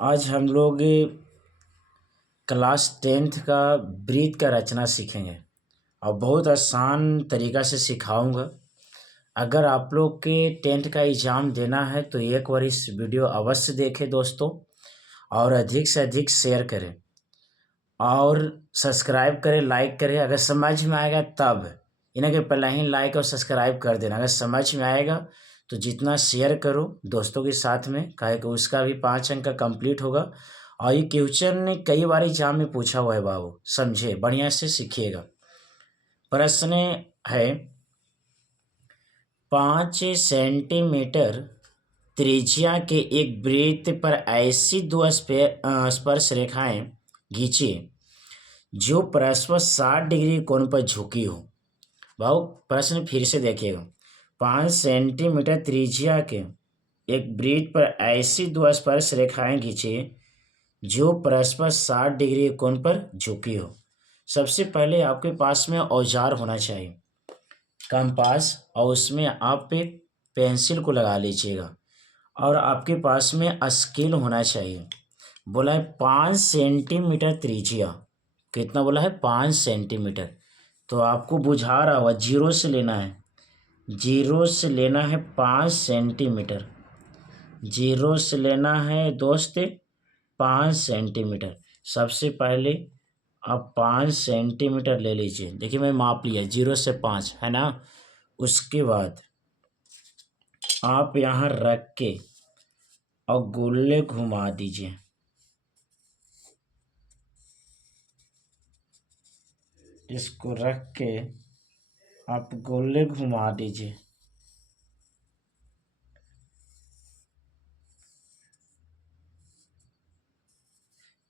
आज हम लोग क्लास 10th का ब्रीथ का रचना सीखेंगे और बहुत आसान तरीक़ा से सिखाऊंगा। अगर आप लोग के 10th का एग्ज़ाम देना है तो एक बार इस वीडियो अवश्य देखें दोस्तों, और अधिक से अधिक शेयर करें और सब्सक्राइब करें, लाइक करें। अगर समझ में आएगा तब इन्हें के पहले ही लाइक और सब्सक्राइब कर देना। अगर समझ में आएगा तो जितना शेयर करो दोस्तों के साथ में, काहे कि उसका भी 5 अंक का कंप्लीट होगा। और ये क्वेश्चन ने कई बार एग्जाम में पूछा हुआ है बाबू, समझे, बढ़िया से सीखिएगा। प्रश्न है 5 सेंटीमीटर त्रिज्या के एक वृत्त पर ऐसी दो स्पर्श रेखाएं खींचिए जो परस्पर 60 डिग्री कोण पर झुकी हो। भाव प्रश्न फिर से देखिएगा। 5 सेंटीमीटर त्रिज्या के एक वृत्त पर ऐसी दो स्पर्श रेखाएं खींचिए जो परस्पर 60 डिग्री कोण पर झुकी हो। सबसे पहले आपके पास में औजार होना चाहिए, कंपास, और उसमें आप एक पेंसिल को लगा लीजिएगा। और आपके पास में स्केल होना चाहिए। बोला है 5 सेंटीमीटर त्रिज्या, कितना बोला है? 5 सेंटीमीटर। तो आपको बुझा रहा हुआ, जीरो से लेना है, जीरो से लेना है 5 सेंटीमीटर, जीरो से लेना है दोस्त 5 सेंटीमीटर। सबसे पहले आप 5 सेंटीमीटर ले लीजिए। देखिए मैं माप लिया, 0 से 5 है ना। उसके बाद आप यहाँ रख के और गोले घुमा दीजिए। इसको रख के आप गोले घुमा दीजिए।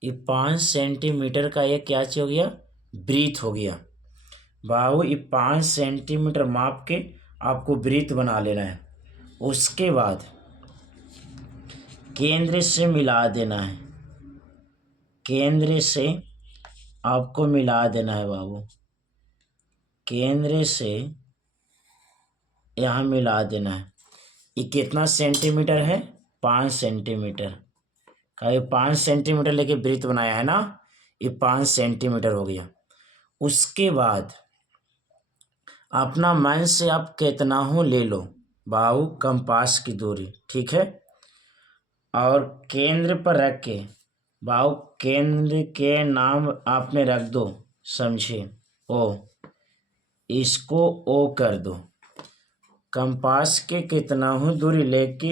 ये 5 सेंटीमीटर का ये क्या चीज हो गया? वृत्त हो गया। बाबू ये 5 सेंटीमीटर माप के आपको वृत्त बना लेना है। उसके बाद केंद्र से मिला देना है, केंद्र से आपको मिला देना है बाबू, केंद्र से यहाँ मिला देना है। ये कितना सेंटीमीटर है? 5 सेंटीमीटर का। ये 5 सेंटीमीटर लेके वृत्त बनाया है ना, ये 5 सेंटीमीटर हो गया। उसके बाद अपना मन से आप कितना हो ले लो बाबू, कंपास की दूरी, ठीक है। और केंद्र पर रख के बाबू, केंद्र के नाम आपने रख दो, समझे, ओ, इसको ओ कर दो। कंपास के कितना हो दूरी लेके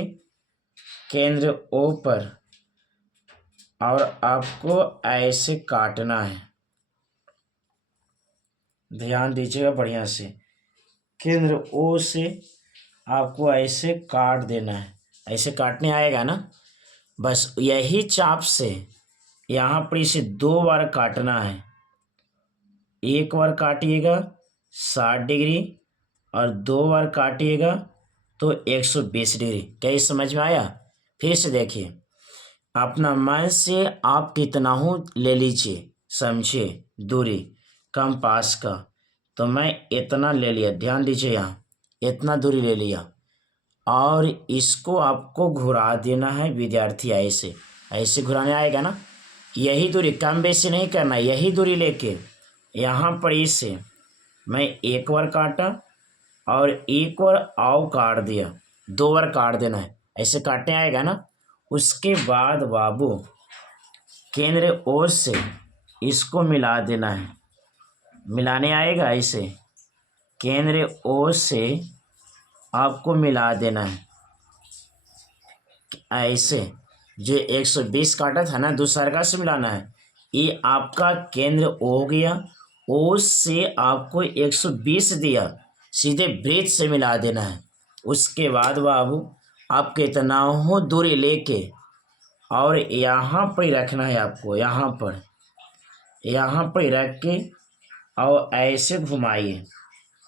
केंद्र ओ पर, और आपको ऐसे काटना है। ध्यान दीजिएगा बढ़िया से। केंद्र ओ से आपको ऐसे काट देना है। ऐसे काटने आएगा ना, बस यही चाप से यहाँ पर इसे 2 बार काटना है। एक बार काटिएगा 60 डिग्री और 2 बार काटिएगा तो 120 डिग्री। क्या ये समझ में आया? फिर से देखिए, अपना मन से आप कितना हो ले लीजिए, समझे, दूरी कंपास का। तो मैं इतना ले लिया, ध्यान दीजिए, यहाँ इतना दूरी ले लिया। और इसको आपको घुरा देना है विद्यार्थी, ऐसे ऐसे घुराने आएगा ना। यही दूरी, कम बेसी नहीं करना, यही दूरी लेके यहाँ पर इसे मैं एक बार काटा और एक बार आओ काट दिया, 2 बार काट देना है। ऐसे काटने आएगा ना। उसके बाद बाबू केंद्र ओ से इसको मिला देना है, मिलाने आएगा ऐसे, केंद्र ओ से आपको मिला देना है ऐसे। जो 120 काटा था ना, दूसरा से मिलाना है। ये आपका केंद्र ओ हो गया, ओ से आपको 120 दिया, सीधे वृत्त से मिला देना है। उसके बाद बाबू आप कितना हो दूरी लेके और यहाँ पर ही रखना है आपको, यहाँ पर, यहाँ पर ही रख के और ऐसे घुमाइए।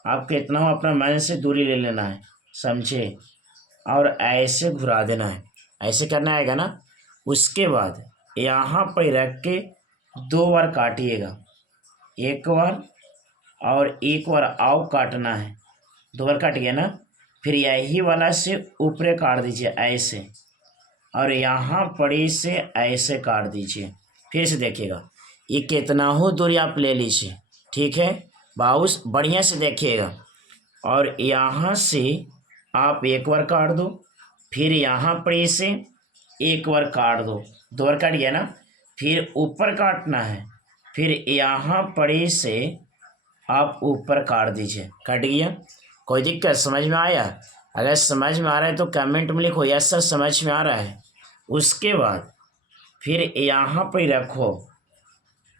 आप कितना हो अपना मन से दूरी ले लेना है, समझे, और ऐसे घुरा देना है। ऐसे करना आएगा ना। उसके बाद यहाँ पर रख के 2 बार काटिएगा, एक बार और एक बार आओ काटना है। 2 बार काट गया ना। फिर यही वाला से ऊपर काट दीजिए ऐसे, और यहाँ पड़ी से ऐसे काट दीजिए। फिर से देखिएगा, ये कितना हो दूरी आप ले लीजिए, ठीक है। बाउस बढ़िया से देखिएगा। और यहाँ से आप एक बार काट दो, फिर यहाँ पड़ी से एक बार काट दो, दो बार काट गया ना। फिर ऊपर काटना है, फिर यहाँ पड़ी से आप ऊपर काट दीजिए। कट गया, कोई दिक्कत समझ में आया? अगर समझ में आ रहा है तो कमेंट में लिखो यस सर समझ में आ रहा है। उसके बाद फिर यहाँ पर रखो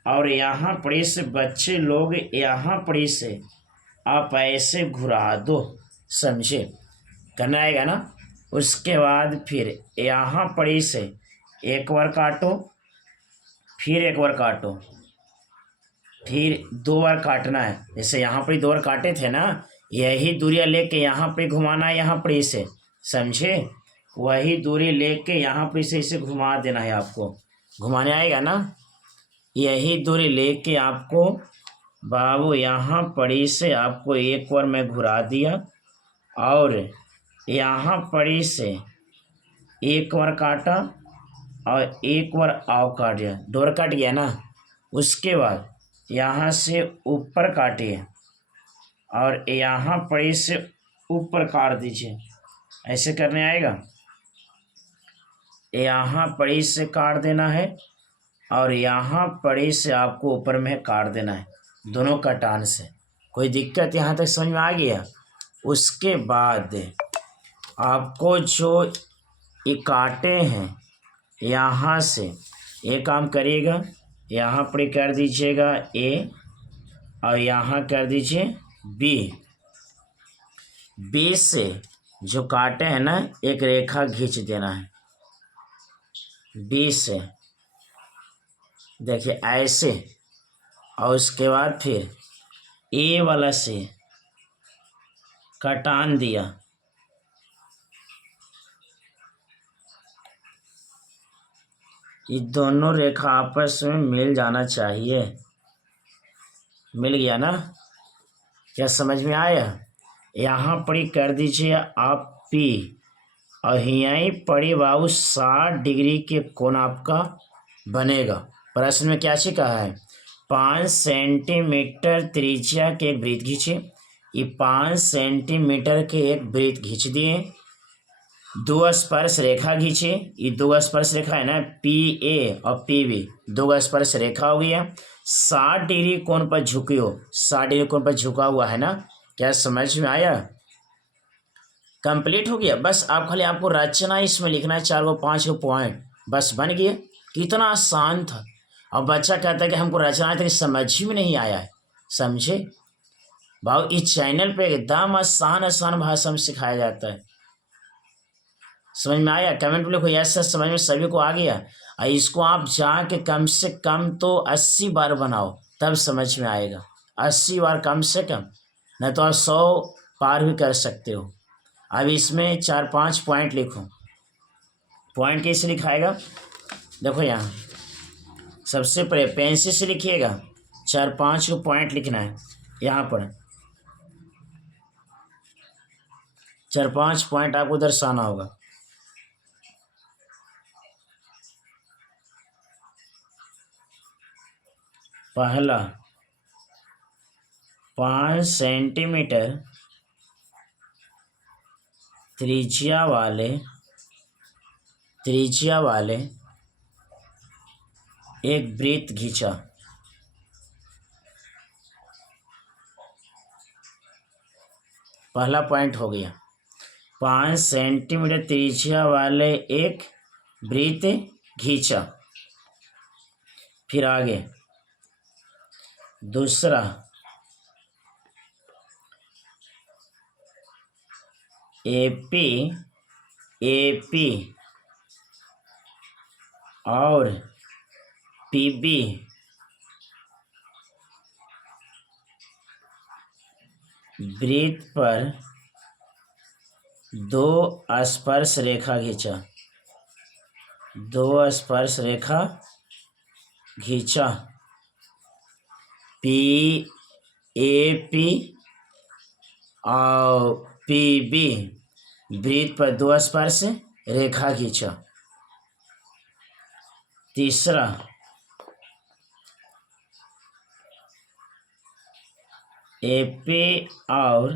और यहाँ पर से बच्चे लोग यहाँ पर से आप ऐसे घुरा दो, समझे? करना आएगा ना। उसके बाद फिर यहाँ पर से एक बार काटो, फिर एक बार काटो, फिर दो बार काटना है। जैसे यहाँ पर दो बार काटे थे ना, यही दूरियां लेके यहाँ पे घुमाना है, यहाँ पर इसे, समझे? वही दूरी लेके यहाँ पर इसे घुमा देना है आपको। घुमाने आएगा ना, यही दूरी लेके आपको बाबू यहाँ पड़ी से आपको एक बार मैं घुरा दिया और यहाँ पड़ी से एक बार काटा और एक बार आव काट दिया, दो बार काट गया ना। उसके बाद यहाँ से ऊपर काटिए और यहाँ पड़ी से ऊपर काट दीजिए। ऐसे करने आएगा, यहाँ पड़ी से काट देना है और यहाँ पड़ी से आपको ऊपर में काट देना है, दोनों कटान से। कोई दिक्कत यहाँ तक समझ में आ गया? उसके बाद आपको जो ये काटे हैं यहाँ से, ये काम करिएगा, यहाँ पर कर दीजिएगा ए और यहाँ कर दीजिए बी। बी से जो काटे हैं ना, एक रेखा खींच देना है बी से, देखिए ऐसे। और उसके बाद फिर ए वाला से कटान दिया, ये दोनों रेखा आपस में मिल जाना चाहिए। मिल गया ना? क्या समझ में आया? यहाँ पड़ी कर दीजिए आप पी और यहीं पड़ी बाबू 60 डिग्री के कोण आपका बनेगा। प्रश्न में क्या सी कहा है? 5 सेंटीमीटर त्रिज्या के एक वृत्त खींचे। ये 5 सेंटीमीटर के एक वृत्त खींच दिए। दो स्पर्श रेखा खींचे, ये दो स्पर्श रेखा है ना, पी ए और पी बी, दो स्पर्श रेखा हो गया। 60 डिग्री कोण पर झुकी हो, 60 डिग्री कोण पर झुका हुआ है ना। क्या समझ में आया? कंप्लीट हो गया। बस आप खाली आपको रचना इसमें लिखना है, 4 को 5 को पॉइंट, बस बन गया। कितना आसान था। और बच्चा कहता है कि हमको रचना तक समझ ही में नहीं आया है, समझे? भाव इस चैनल पे एकदम आसान आसान भाषा में सिखाया जाता है। समझ में आया? कमेंट में लिखो यस सर समझ में सभी को आ गया। और इसको आप जाके कम से कम तो 80 बार बनाओ, तब समझ में आएगा। 80 बार कम से कम, नहीं तो आप 100 पार भी कर सकते हो। अब इसमें 4-5 पॉइंट लिखो। पॉइंट कैसे लिखाएगा? देखो यहाँ सबसे पहले पेंसिल से लिखिएगा, 4-5 को पॉइंट लिखना है। यहाँ पर 4-5 पॉइंट आपको दर्शाना होगा। पहला, 5 सेंटीमीटर त्रिज्या वाले एक वृत्त खींचा। पहला पॉइंट हो गया, 5 सेंटीमीटर त्रिज्या वाले एक वृत्त खींचा। फिर आगे दूसरा, एपी और पीबी वृत्त पर 2 स्पर्श रेखा खींचा। 2 स्पर्श रेखा खींचा। पी ए पी और पी बी वृत्त पर 2 स्पर्श रेखा खींचा। तीसरा एपी और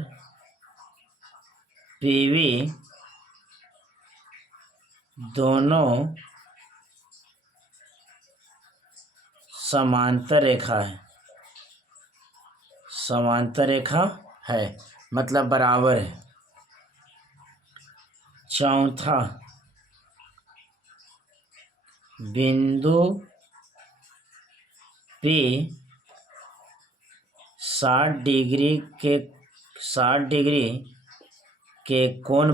पीवी दोनों समांतर रेखा है, समांतर रेखा है मतलब बराबर है। चौथा बिंदु P 60 डिग्री के कोण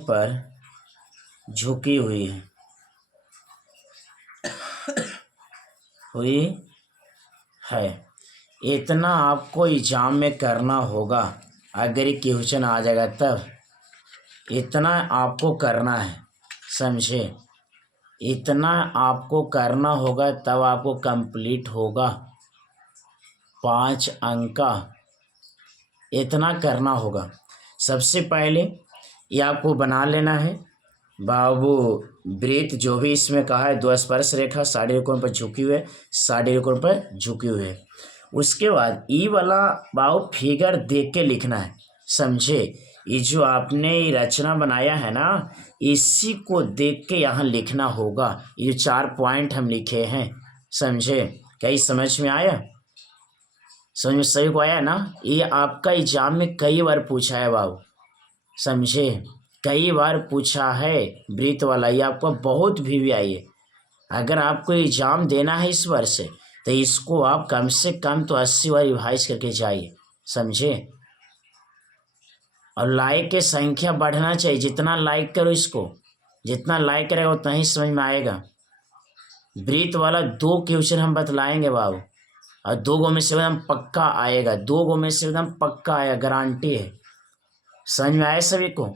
पर झुकी हुई है। इतना आपको एग्जाम में करना होगा, अगर ये क्वेश्चन आ जाएगा तब इतना आपको करना है, समझे? इतना आपको करना होगा तब आपको कंप्लीट होगा 5 अंक का, इतना करना होगा। सबसे पहले ये आपको बना लेना है बाबू, वृत्त जो भी इसमें कहा है, दो स्पर्श रेखा 60 डिग्री कोण पर झुकी हुई है, 60 डिग्री कोण पर झुकी हुई है। उसके बाद ई वाला बाबू फिगर देख के लिखना है, समझे? ये जो आपने रचना बनाया है ना, इसी को देख के यहाँ लिखना होगा। ये जो 4 पॉइंट हम लिखे हैं, समझे? कहीं समझ में आया? समझ में सभी को आया ना? ये आपका एग्जाम में कई बार पूछा है बाबू, समझे? कई बार पूछा है वृत्त वाला, ये आपको बहुत भी आई है। अगर आपको एग्जाम देना है इस वर्ष से, तो इसको आप कम से कम तो 80 बार रिवाइज करके जाइए, समझे? और लाइक की संख्या बढ़ना चाहिए, जितना लाइक करो इसको, जितना लाइक करेगा उतना ही समझ में आएगा। वृत्त वाला 2 क्वेश्चन हम बतलाएंगे बाबू, और 2 गो में से एकदम पक्का आएगा, 2 गो में से एकदम पक्का आएगा, गारंटी है। समझ में आया सभी को?